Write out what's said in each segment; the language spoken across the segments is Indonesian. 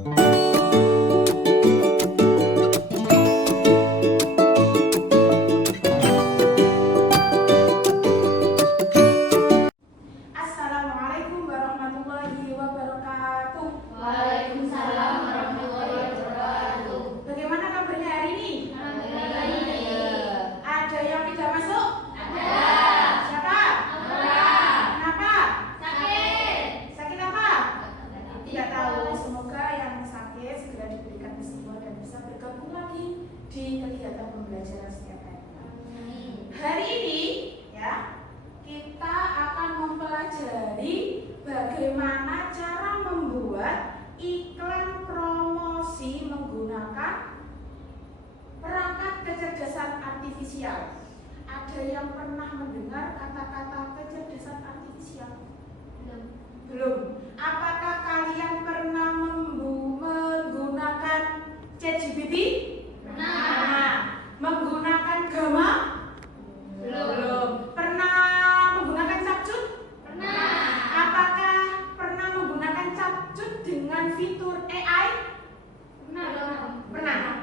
Assalamualaikum warahmatullahi wabarakatuh. Waalaikumsalam warahmatullahi wabarakatuh. Bagaimana kabarnya hari ini? Baik. Ada yang tidak masuk? Ada. Siapa? Ada. Kenapa? Sakit. Sakit apa? Tidak tahu. Semoga yang sakit segera diberikan kesembuhan dan bisa bergabung lagi di kegiatan pembelajaran setiap hari. Hari ini ya, kita akan mempelajari bagaimana cara membuat iklan promosi menggunakan perangkat kecerdasan artifisial. Ada yang pernah mendengar kata-kata kecerdasan artifisial? Belum. Apakah kalian pernah menggunakan ChatGPT? Pernah. Menggunakan Gamma? Belum. Pernah menggunakan Capcut? Pernah. Apakah pernah menggunakan Capcut dengan fitur AI? Pernah.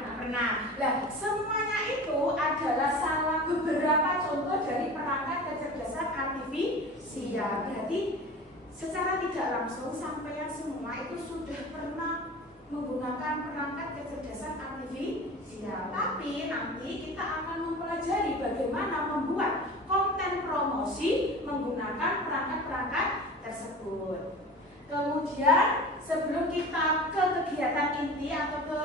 Nah, semuanya itu adalah salah beberapa contoh dari perangkat kecerdasan artifisial. Berarti secara tidak langsung sampean semua itu sudah pernah menggunakan perangkat kecerdasan artifisial. Tapi nanti kita akan mempelajari bagaimana membuat konten promosi menggunakan perangkat-perangkat tersebut. Kemudian sebelum kita ke kegiatan inti atau ke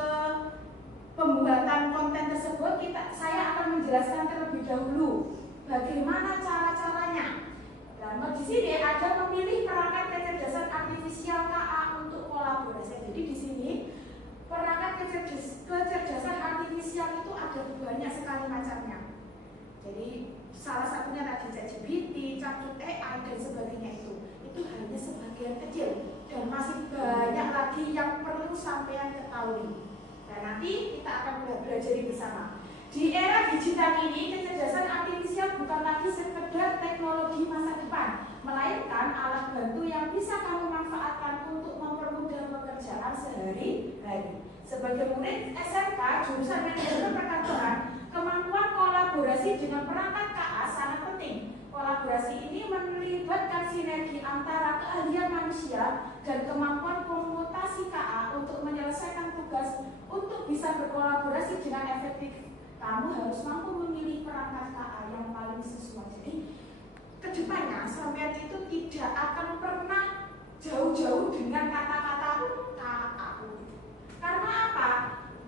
pembuatan konten tersebut, saya akan menjelaskan terlebih dahulu bagaimana cara-caranya. Nah, di sini ada memilih perangkat kecerdasan artifisial KA untuk kolaborasi. Jadi di sini perangkat kecerdasan artifisial itu ada banyak sekali macamnya. Jadi salah satunya tadi ChatGPT, Capcut AI dan sebagainya itu hanya sebagian kecil dan masih banyak lagi yang perlu sampean ketahui. Dan nanti kita akan belajar bersama. Di era digital ini, kecerdasan artifisial bukan lagi sekedar teknologi masa depan, melainkan alat bantu yang bisa kamu manfaatkan untuk mempermudah pekerjaan sehari-hari. Sebagai murid SMK jurusan manajemen perkantoran, kemampuan kolaborasi dengan perangkat KA sangat penting. Kolaborasi ini melibatkan sinergi antara keahlian manusia dan kemampuan komputasi KA untuk menyelesaikan tugas. Untuk bisa berkolaborasi dengan efektif, kamu harus mampu memilih perangkat KA yang paling sesuai. Jadi kedepannya sampean itu tidak akan pernah jauh-jauh dengan kata-kata KA. Karena apa?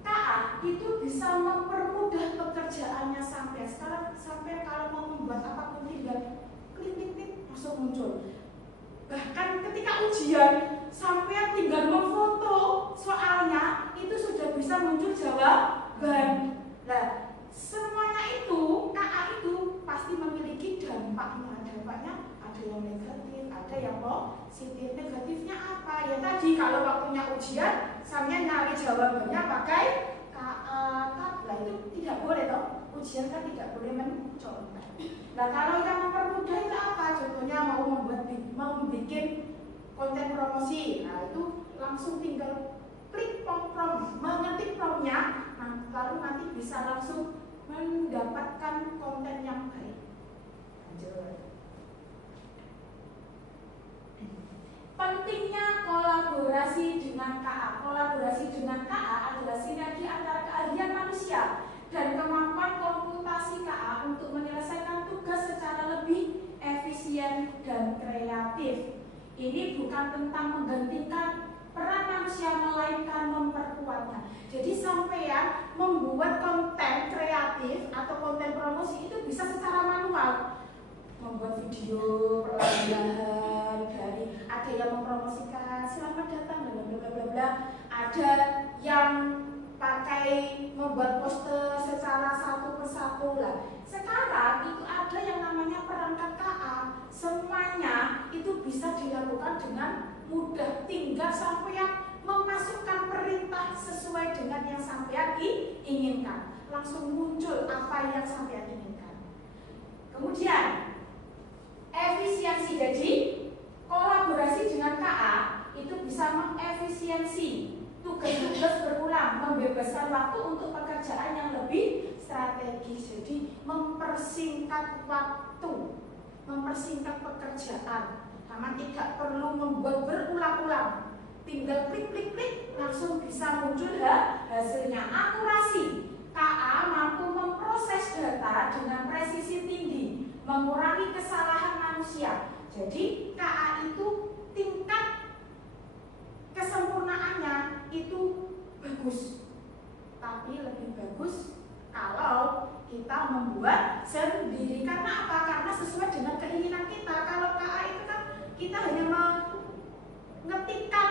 KA itu bisa mempermudah pekerjaannya sampean. Sekarang sampean kalau mau membuat apapun tinggal klik langsung muncul. Bahkan ketika ujian sampean tinggal memfoto soalnya itu sudah bisa muncul jawaban. Nah, semuanya itu KA itu pasti memiliki dampaknya. Dampaknya ada yang negatif, ada yang positif. Negatifnya apa? Ya tadi kalau waktunya ujian sampean nyari jawabannya pakai KA. Nah, itu tidak boleh toh. Ujian kan tidak boleh mencontoh. Nah, kalau yang mempermudah itu apa? Contohnya mau bikin konten promosi. Nah, itu langsung tinggal klik prompt, mengetik promptnya, lalu nanti bisa langsung mendapatkan konten yang baik. Lanjut. Pentingnya kolaborasi dengan KA. Kolaborasi dengan KA adalah sinergi antara keahlian manusia dan kemampuan komputasi KA untuk menyelesaikan tugas secara lebih efisien dan kreatif. Ini bukan tentang menggantikan peran manusia, melainkan memperkuatnya. Jadi sampean membuat konten kreatif atau konten promosi itu bisa secara manual. Membuat video perlombaan dari ada yang mempromosikan selamat datang bla bla bla bla. Ada yang pakai membuat poster secara satu persatu lah. Sekarang itu ada yang namanya perangkat KA. Semuanya itu bisa dilakukan dengan mudah, tinggal sampean memasukkan perintah sesuai dengan yang sampean inginkan. Langsung muncul apa yang sampean inginkan. Kemudian efisiensi, jadi kolaborasi dengan KA itu bisa mengefisiensi tugas-tugas berulang, membebaskan waktu untuk pekerjaan yang lebih strategis. Jadi mempersingkat waktu, mempersingkat pekerjaan. Taman tidak perlu membuat berulang-ulang, tinggal klik-klik-klik langsung bisa muncul hasilnya. Akurasi, KA mampu memproses data dengan presisi tinggi, mengurangi kesalahan manusia. Jadi KA itu tingkat kesempurnaannya itu bagus, tapi lebih bagus kalau kita membuat sendiri. Karena apa? Karena sesuai dengan keinginan kita. Kalau KA itu kan kita hanya mengetikkan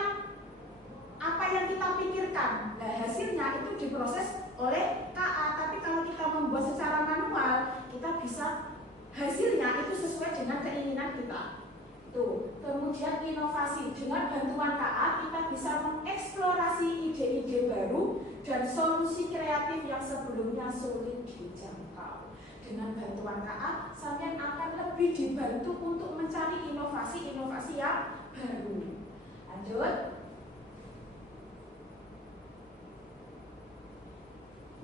apa yang kita pikirkan. Nah, hasilnya itu diproses oleh KA. Tapi kalau kita membuat secara manual, kita bisa hasilnya itu sesuai dengan keinginan kita. Tuh. Kemudian inovasi, dengan bantuan KA kita bisa mengeksplorasi ide-ide baru dan solusi kreatif yang sebelumnya sulit dijangkau. Dengan bantuan KA, sampean akan lebih dibantu untuk mencari inovasi-inovasi yang baru. Lanjut.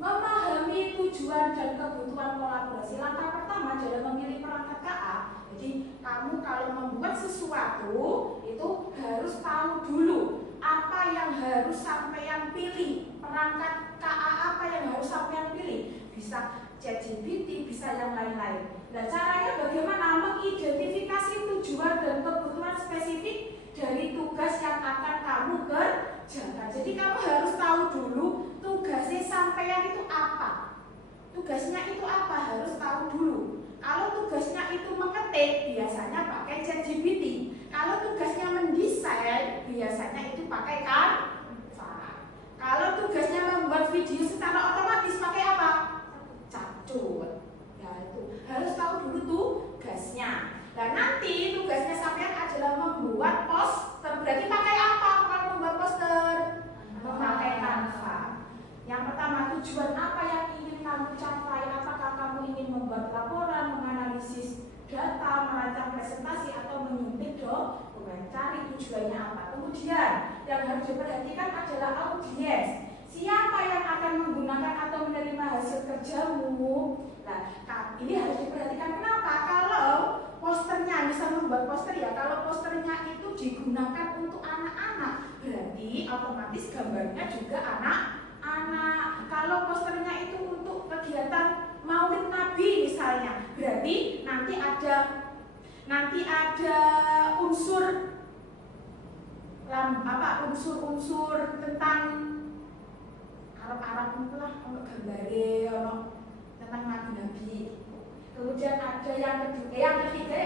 Memahami tujuan dan kebutuhan kolaborasi. Langkah pertama adalah memilih perangkat KA. Jadi kamu kalau membuat sesuatu itu harus tahu dulu apa yang harus sampean pilih. Perangkat KA apa yang harus sampean pilih. Bisa ChatGPT, bisa yang lain-lain. Nah, caranya bagaimana? Mengidentifikasi tujuan dan kebutuhan spesifik dari tugas yang akan kamu kerjakan. Jadi kamu harus tahu dulu tugasnya sampean itu apa. Tugasnya itu apa, harus tahu dulu. Kalau tugasnya itu mengetik, biasanya pakai ChatGPT. Kalau tugasnya mendesain, biasanya itu pakai Canva. Kalau tugasnya membuat video secara otomatis, pakai apa? Catur. Ya itu harus tahu dulu tugasnya. Dan nanti tugasnya sampean adalah membuat poster. Berarti pakai apa kalau membuat poster? Memakai Canva. Yang pertama, tujuan apa yang ingin kamu capai? Apakah kamu ingin membuat laporan, menganalisis data, merancang presentasi, atau menyuntik dokumen? Cari tujuannya apa. Kemudian yang harus diperhatikan adalah audiens. Siapa yang akan menggunakan atau menerima hasil kerjamu? Nah, ini harus diperhatikan. Kenapa? Kalau posternya, bisa membuat poster ya, kalau posternya itu digunakan untuk anak-anak, berarti otomatis gambarnya juga anak-anak. Kalau posternya itu untuk kegiatan Maulid Nabi misalnya, berarti nanti ada unsur unsur tentang Arab itulah, gambare tentang Nabi. Kemudian ada yang ketiga yang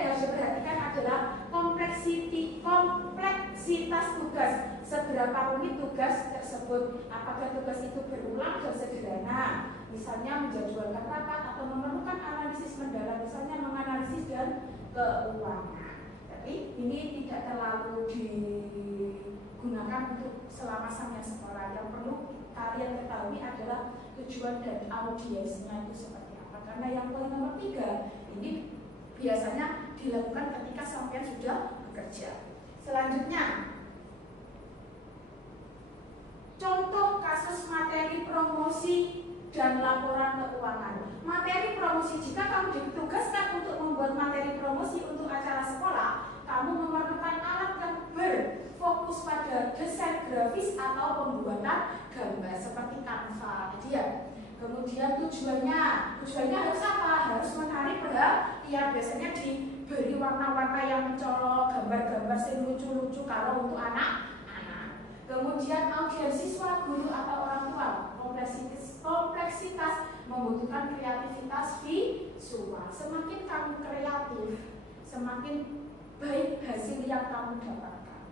harus diperhatikan adalah kompleksitas tugas. Seberapa rumit tugas tersebut? Apakah tugas itu berulang dan sederhana? Misalnya menjadwalkan rapat atau memerlukan analisis mendalam, misalnya menganalisis dan keuangan. Tapi ini tidak terlalu digunakan untuk selama sampai sekolah. Yang perlu kalian ketahui adalah tujuan dan audiensnya itu seperti apa. Karena yang poin nomor 3 ini biasanya dilakukan ketika sampean sudah bekerja. Selanjutnya, contoh kasus materi promosi dan laporan keuangan. Materi promosi, jika kamu ditugaskan untuk membuat materi promosi untuk acara sekolah, kamu memerlukan alat yang berfokus pada desain grafis atau pembuatan gambar seperti Canva. Kemudian tujuannya harus apa? Harus menarik perhatian. Biasanya diberi warna-warna yang mencolok, gambar-gambar yang lucu-lucu kalau untuk anak-anak. Kemudian audiens siswa, guru atau orang tua. Kompleksitas membutuhkan kreativitas visual. Semakin kamu kreatif, semakin baik hasil yang kamu dapatkan.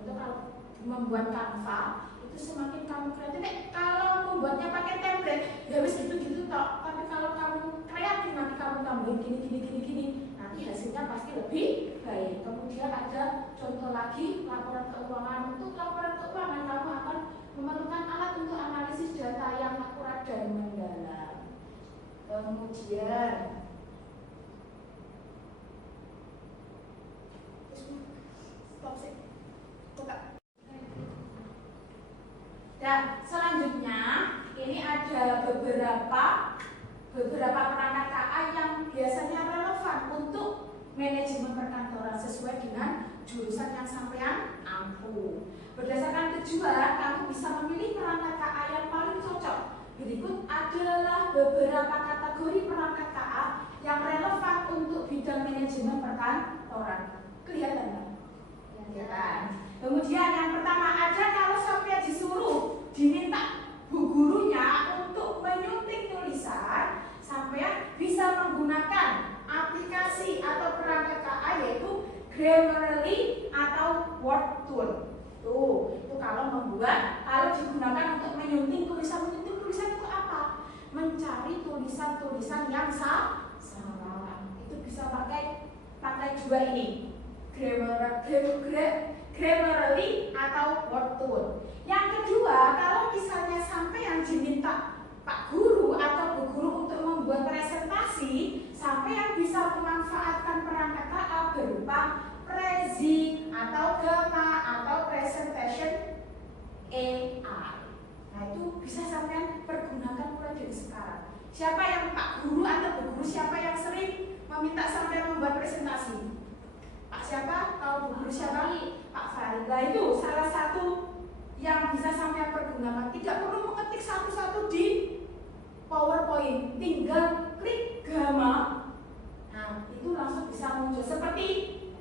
Untuk kalau membuat Canva itu semakin kamu kreatif. Kalau membuatnya pakai template, ya wis gitu tok. Tapi kalau kamu kreatif, nanti kamu tambahin gini, nanti hasilnya pasti lebih baik. Kemudian ada contoh lagi laporan keuangan. Untuk laporan keuangan kamu akan memerlukan alat untuk analisis data yang akurat dan mendalam. Kemudian stop sih. Buka. Dan selanjutnya ini ada beberapa perangkat KA yang biasanya relevan untuk manajemen perkantoran sesuai dengan jurusan yang sampean ampu. Berdasarkan tujuan, kamu bisa memilih perangkat KA yang paling cocok. Berikut adalah beberapa kategori perangkat KA yang relevan untuk bidang manajemen perkantoran. Kelihatan nggak? Kelihatan. Kemudian yang pertama ada kalau sampai disuruh diminta bu gurunya untuk menyunting tulisan, sampai bisa menggunakan aplikasi atau perangkat KA yaitu Grammarly atau Word Tool. Itu kalau digunakan untuk menyunting tulisan itu apa? Mencari tulisan-tulisan yang salah. Itu bisa pakai dua ini. Grammarly atau Word Tool. Yang kedua, kalau misalnya sampean diminta Pak Guru atau Bu Guru untuk membuat presentasi, sampean bisa memanfaatkan perangkat KA berupa Prezi atau Gamma atau Presentation AI. Nah itu bisa sampean pergunakan mulai dari sekarang. Siapa yang Pak Guru atau Bu Guru, siapa yang sering meminta sampean membuat presentasi? Pak siapa? Tahu Bu Guru siapa? Pak Farid. Nah itu salah satu yang bisa sampean pergunakan. Tidak perlu mengetik satu-satu di PowerPoint, tinggal klik Gamma. Nah itu langsung bisa muncul. Seperti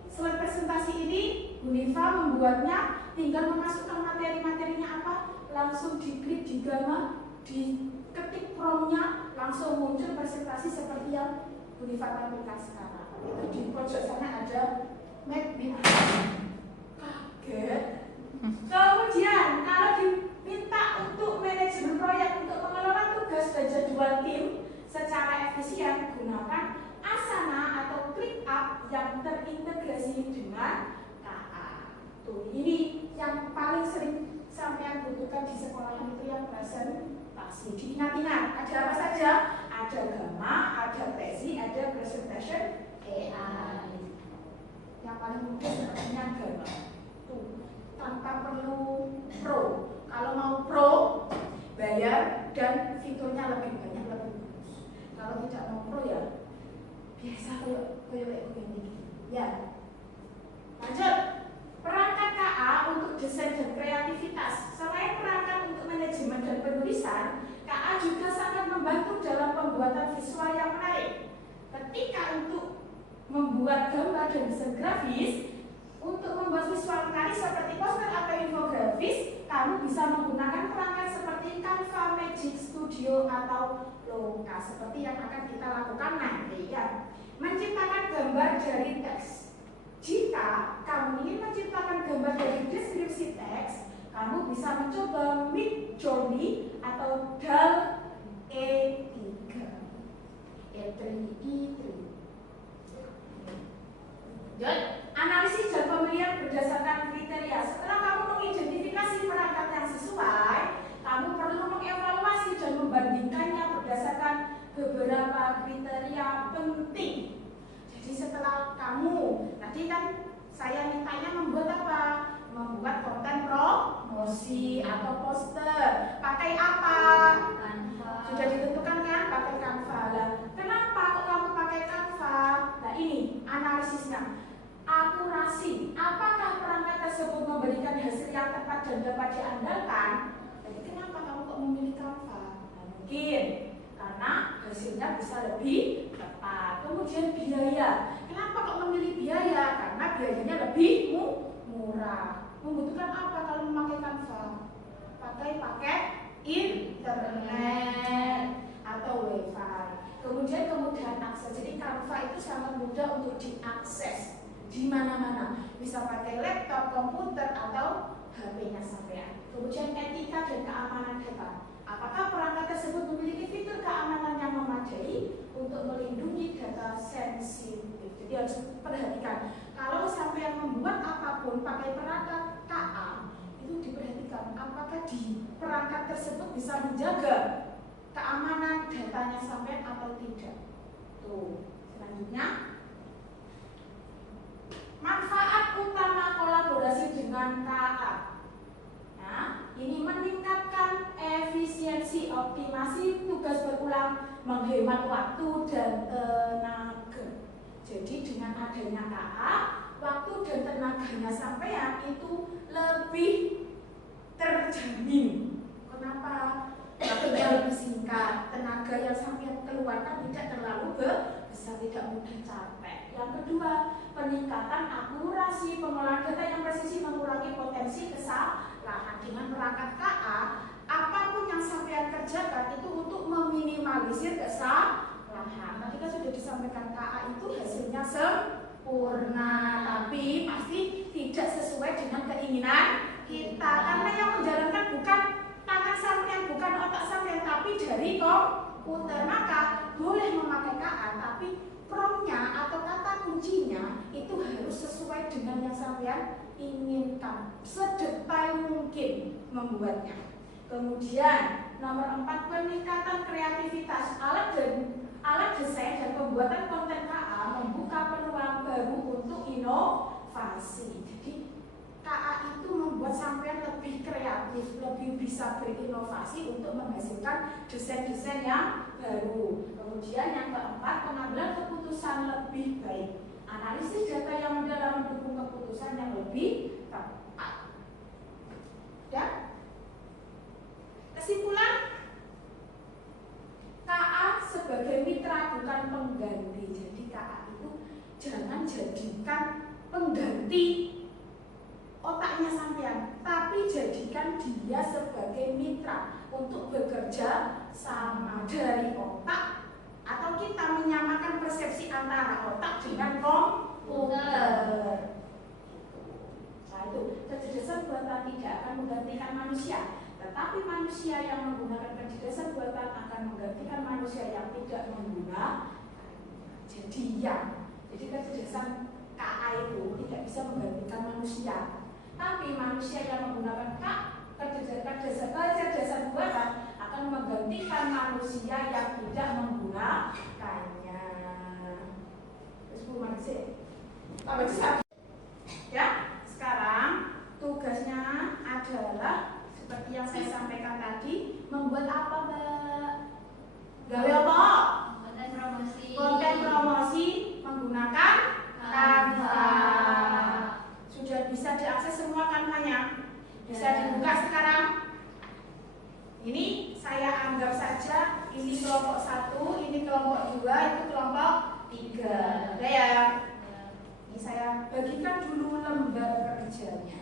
slide presentasi ini, Unifa membuatnya, tinggal memasukkan materi-materinya apa, langsung diklik di Gamma, diketik promptnya, langsung muncul presentasi seperti yang Unifa tampilkan sekarang. Itu di pojok sana ada Make with kaget. Kemudian kalau diminta untuk manajemen proyek untuk mengelola tugas dan jadwal tim secara efisien, gunakan Asana atau ClickUp yang terintegrasi dengan KA. Tuh, ini yang paling sering sampean butuhkan di sekolahan itu yang presentasi. Diingat-ingat, ada apa saja? Ada Gamma, ada Prezi, ada Presentation AI. Yang paling mudah sepertinya Gamma. Tuh, tanpa perlu pro. Kalau mau pro, bayar dan fiturnya lebih banyak, lebih bagus. Kalau tidak mau pro ya biasa kayak begini. Ya. Lanjut. Perangkat KA untuk desain dan kreativitas. Selain perangkat untuk manajemen dan penulisan, KA juga sangat membantu dalam pembuatan visual yang menarik. Ketika untuk membuat gambar dan desain grafis, untuk membuat visual menarik seperti poster atau infografis, kamu bisa menggunakan perangkat seperti Canva, Magic Studio atau Loka seperti yang akan kita lakukan nanti ya. Menciptakan gambar dari teks. Jika kamu ingin menciptakan gambar dari deskripsi teks, kamu bisa mencoba Midjourney atau DALL-E 3. Dan analisis dan pemilihan berdasarkan kriteria. Setelah kamu mengidentifikasi perangkat yang sesuai, kamu perlu mengevaluasi dan membandingkannya berdasarkan beberapa kriteria penting. Jadi setelah kamu, tadi kan saya mintanya membuat apa? Membuat konten promosi atau poster. Pakai apa? Canva. Sudah ditentukan kan? Pakai Canva. Lah, kenapa kok kamu pakai Canva? Nah ini analisisnya. Akurasi. Apakah perangkat tersebut memberikan hasil yang tepat dan dapat diandalkan? Jadi kenapa kamu kok memilih Canva? Nah, mungkin karena hasilnya bisa lebih tepat. Kemudian biaya. Kenapa kok memilih biaya? Karena biayanya lebih murah. Membutuhkan apa kalau memakai Canva? Pakai paket internet atau wifi. Kemudian kemudahan akses. Jadi Canva itu sangat mudah untuk diakses di mana-mana. Bisa pakai laptop, komputer atau HP-nya sampean. Kemudian etika dan keamanan data. Apakah perangkat tersebut memiliki fitur keamanan yang memadai untuk melindungi data sensitif? Jadi harus perhatikan. Kalau sampai membuat apapun pakai perangkat KA, itu diperhatikan apakah di perangkat tersebut bisa menjaga keamanan datanya sampai atau tidak. Tuh, selanjutnya. Manfaat utama kolaborasi dengan KA. Nah, ini meningkatkan optimasi tugas berulang, menghemat waktu dan tenaga. Jadi dengan adanya KA, waktu dan tenaganya sampean itu lebih terjamin. Kenapa? Waktunya lebih singkat, tenaga yang sampean keluarkan tidak terlalu besar, tidak mudah capek. Yang kedua, peningkatan akurasi pengolahan data yang presisi, mengurangi potensi kesalahan. Dengan perangkat KA, apapun yang sampean kerjakan itu untuk meminimalisir kesalahan. Tadi kan sudah disampaikan KA itu hasilnya sempurna, tapi pasti tidak sesuai dengan keinginan kita, karena yang menjalankan bukan tangan sampean, bukan otak sampean, tapi dari komputer. Maka boleh memakai KA, tapi prompt-nya atau kata kuncinya itu harus sesuai dengan yang sampean inginkan, sedetail mungkin membuatnya. Kemudian nomor 4, peningkatan kreativitas. Alat desain dan pembuatan konten KA membuka peluang baru untuk inovasi. Jadi KA itu membuat sampean lebih kreatif, lebih bisa berinovasi untuk menghasilkan desain-desain yang baru. Kemudian yang keempat, pengambilan keputusan lebih baik. Analisis data yang mendalam mendukung keputusan yang lebih tepat. Ya? Kesimpulan, KA sebagai mitra bukan pengganti. Jadi KA itu jangan jadikan pengganti otaknya sampean, tapi jadikan dia sebagai mitra untuk bekerja sama. Dari otak, atau kita menyamakan persepsi antara otak dengan komputer. Nah itu, kecerdasan buatan tidak akan menggantikan manusia, tetapi manusia yang menggunakan kecerdasan buatan akan menggantikan manusia yang tidak menggunakan. Jadi kecerdasan KA itu tidak bisa menggantikan manusia, tapi manusia yang menggunakan kecerdasan buatan akan menggantikan manusia yang tidak menggunakannya. Ya, sekarang tugasnya adalah seperti yang saya sampaikan tadi, membuat apa, Mbak? Gawe apa? Konten promosi menggunakan Canva. Sudah bisa diakses semua Canva-nya? Bisa dibuka sekarang? Ini saya anggap saja ini kelompok 1, ini kelompok 2, itu kelompok 3. Ada ya? Ini saya bagikan dulu lembar kerjanya.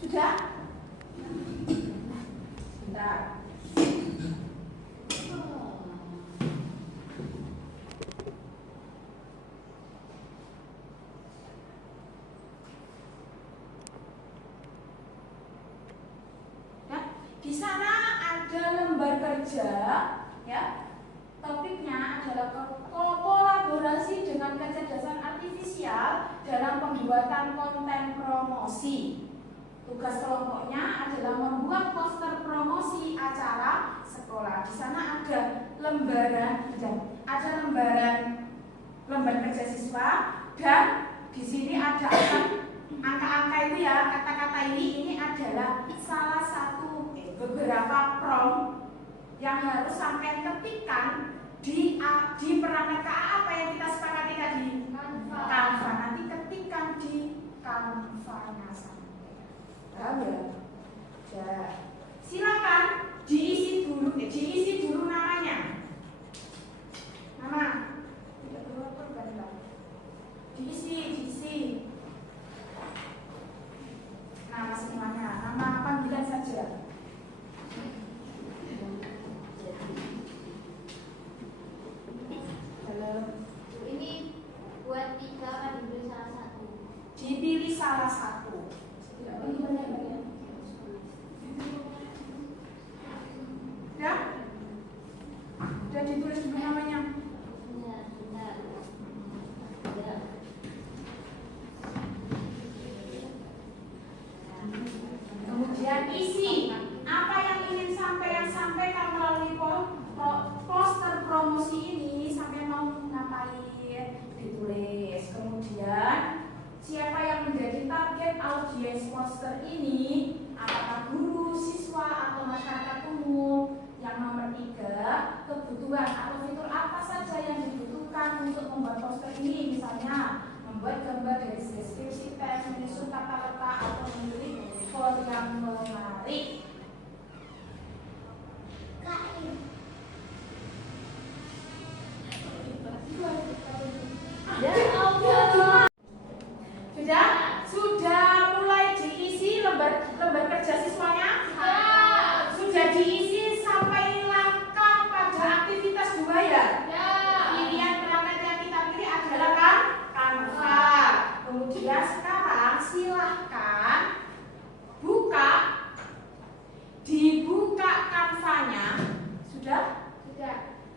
Sudah? Bentar. Di sana ada lembar kerja, ya. Topiknya adalah kolaborasi dengan kecerdasan artifisial dalam pembuatan konten promosi. Tugas kelompoknya adalah membuat poster promosi acara sekolah. Di sana ada lembar kerja siswa, dan di sini ada angka-angka itu ya, kata-kata ini adalah salah satu beberapa prompt yang harus sampai ketikkan di perangkat KA apa yang kita sepakati tadi? Canva. Nanti ketikkan di Canva-nya sampai. Paham ya? Silakan diisi dulu namanya. Nama. Diisi. Nama semuanya, nama panggilan saja. Ini buat 3 kan dipilih salah satu. Dipilih salah satu. Tidak banyak. Ya? Sudah ditulis dulu namanya. Benar. Kemudian isi apa yang ingin sampaikan melalui poster promosi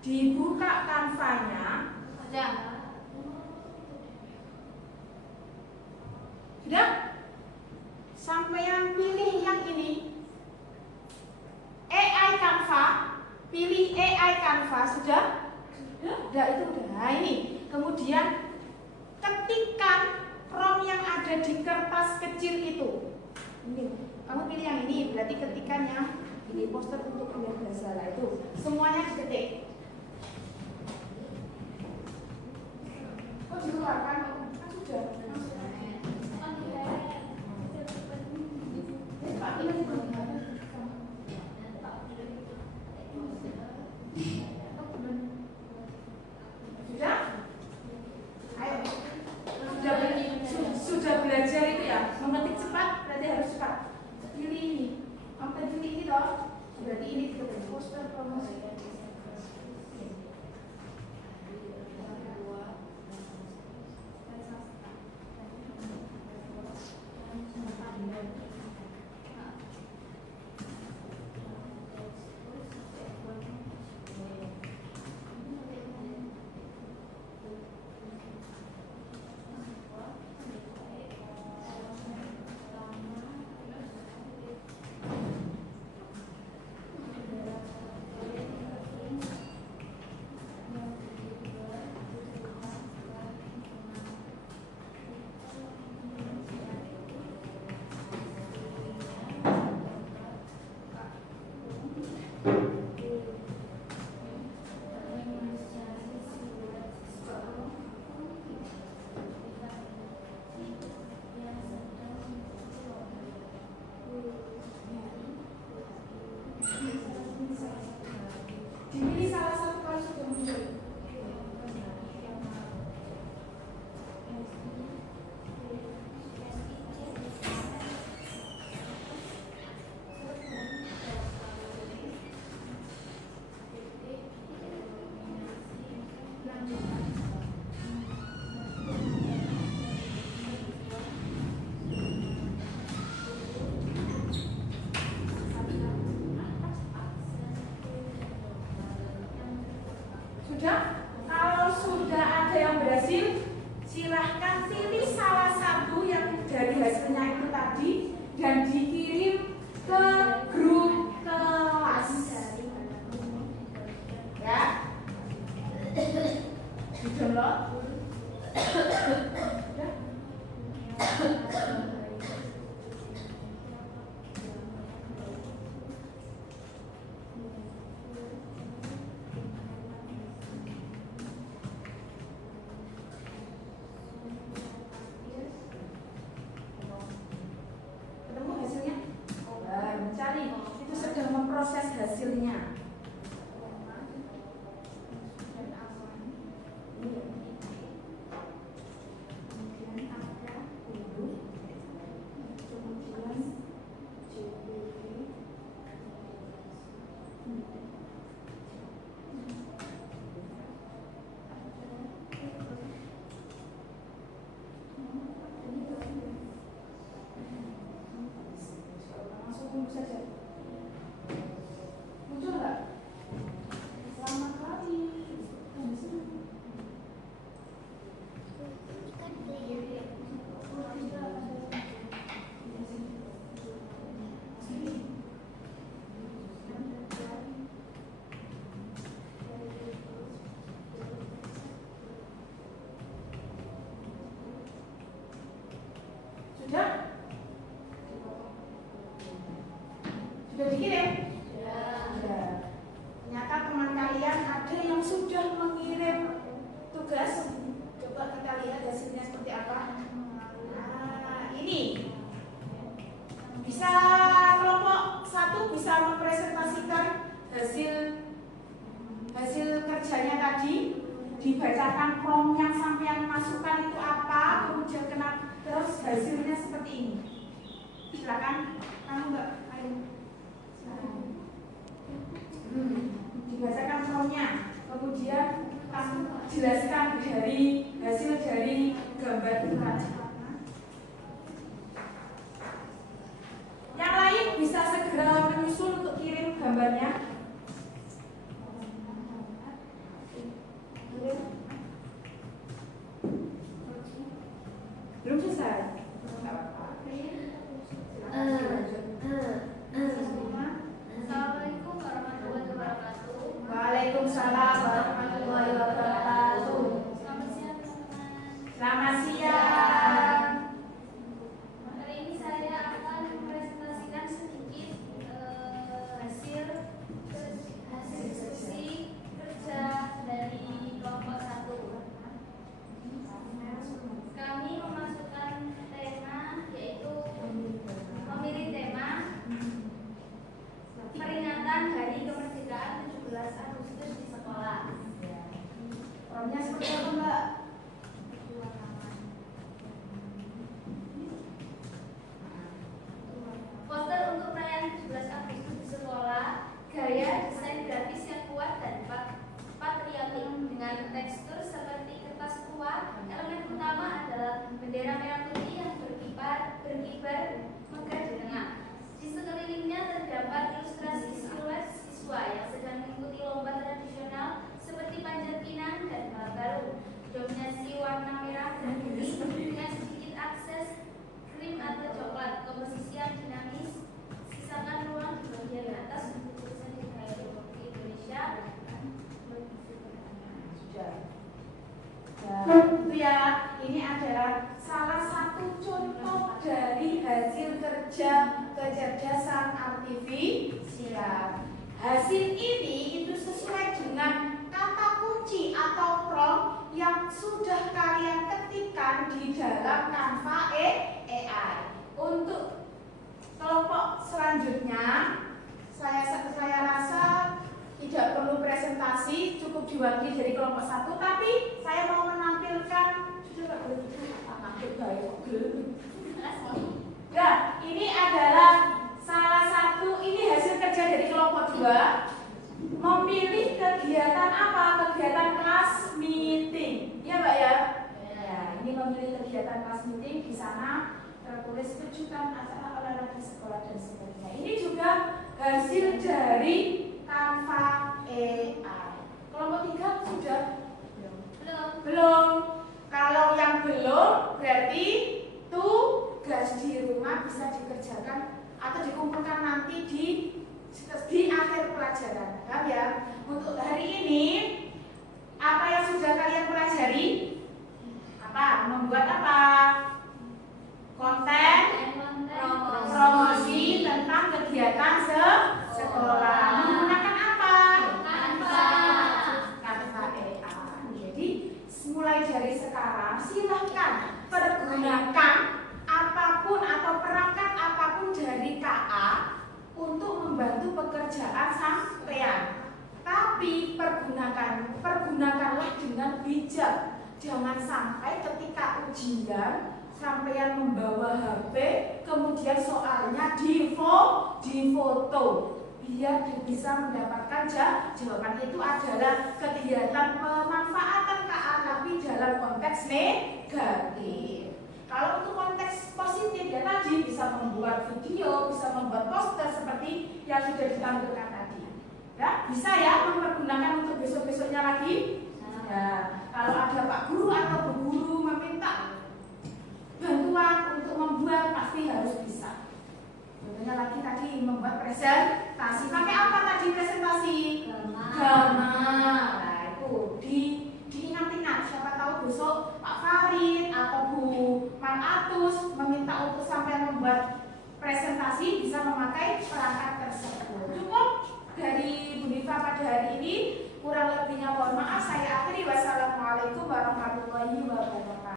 Dibuka Canva-nya. Ada. Sudah? Sampean pilih yang ini. AI Canva. Pilih AI Canva. Sudah? Sudah, itu udah. Nah ini. Kemudian ketikkan prompt yang ada di kertas kecil itu. Ini. Kamu pilih yang ini. Berarti ketikannya ini poster untuk biar bahasa lah itu. Semuanya diketik. Kok dikeluarkan? Kan sudah. Sudah? Ayo. Sudah belajar itu ya? Memetik cepat berarti harus cepat. Pilih ini. Kamu pilih ini toh? Berarti ini diketik poster promosi. Dipilih salah satu kalau sudah muncul. Sudah? Kalau sudah ada yang berhasil, silahkan pilih salah satu yang dari hasilnya itu tadi dan dikirim ke grup kelas. Ya? Di-download. Sudah? Ketemu hasilnya? Mencari itu sedang memproses hasilnya. Kemudian ada guru, kemudian JPG. Langsung tunggu saja. Muncul nggak? Selamat pagi. Sudah? Sudah dikirim? Sudah. Ternyata teman kalian ada yang sudah mengirim tugas. Coba kita lihat hasilnya seperti apa. Nah, ini bisa kelompok satu bisa mempresentasikan hasil kerjanya tadi, dibacakan prompt yang sampean masukkan itu apa, kemudian terus hasilnya seperti ini. Silakan, kamu enggak? Ayo. Dibacakan prompt-nya, kemudian kamu jelaskan dari hasil dari gambar itu tadi. Yang lain bisa segera menyusul untuk kirim gambarnya. Waalaikumsalam warahmatullahi wabarakatuh. Selamat siang teman-teman. Selamat siang. Hari ini saya akan mempresentasikan sedikit hasil diskusi kerja dari kelompok 1. Kami memasukkan tema, yaitu memilih tema peringatan Hari Kemerdekaan 17 Agustus di sekolah. Orangnya seperti apa, Mbak? Poster untuk perayaan 17 Agustus di sekolah, gaya desain grafis yang kuat dan patriotik dengan tekstur seperti kertas tua. Elemen utama adalah bendera merah putih yang berkibar megah di tengah. Di sekelilingnya terdapat ilustrasi siluet siswa yang sedang mengikuti lomba tradisional seperti panjat pinang dan balap karung. Dominasi warna merah dan kuning dengan sedikit akses krim atau coklat. Komposisi yang dinamis, sisakan ruang di bagian atas untuk tulisan Negara Republik Indonesia. Sudah. Nah, itu ya, ini adalah salah satu contoh dari hasil kerja kecerdasan artifisial. Hasil ini itu sesuai dengan kata kunci atau prompt yang sudah kalian ketikkan di dalam Canva AI. Untuk kelompok selanjutnya, saya rasa tidak perlu presentasi, cukup diwakili dari kelompok 1. Tapi saya mau menampilkan, ya, ini adalah salah satu, ini hasil kerja dari kelompok 2. Memilih kegiatan apa? Kegiatan kelas meeting. Ya, Mbak ya? Ya, ini memilih kegiatan kelas meeting. Di sana tertulis kejutan acara olahraga sekolah dan sebagainya. Ini juga hasil dari Canva AI. Kelompok 3 sudah? Belum. Kalau yang belum berarti tugas di rumah bisa dikerjakan atau dikumpulkan nanti di akhir pelajaran. Paham ya? Untuk hari ini apa yang sudah kalian pelajari? Apa? Membuat apa? Konten promosi tentang kegiatan sekolah. Menggunakan apa? Canva AI. Jadi mulai dari sekarang silahkan pergunakan apapun atau perangkat apapun dari KA untuk membantu pekerjaan sampean. Tapi pergunakanlah dengan bijak. Jangan sampai ketika ujian sampean membawa HP, kemudian soalnya difoto, biar bisa mendapatkan jawaban. Itu adalah kegiatan pemanfaatan KA, tapi dalam konteks negatif. Kalau untuk konteks positif ya tadi bisa membuat video, bisa membuat poster seperti yang sudah ditampilkan tadi. Ya, bisa ya mempergunakan untuk besok-besoknya lagi. Ya, kalau ada Pak Guru atau Bu Guru meminta bantuan untuk membuat, pasti harus bisa. Contohnya lagi tadi membuat presentasi. Pakai apa tadi presentasi? Gambar. Nah, itu diingat-ingat. Siapa tahu besok Pak Farid atau Bu Malatus meminta untuk sampai membuat presentasi, bisa memakai perangkat tersebut. Cukup dari Bu Diva pada hari ini. Kurang lebihnya mohon maaf. Saya akhiri. Wassalamualaikum warahmatullahi wabarakatuh.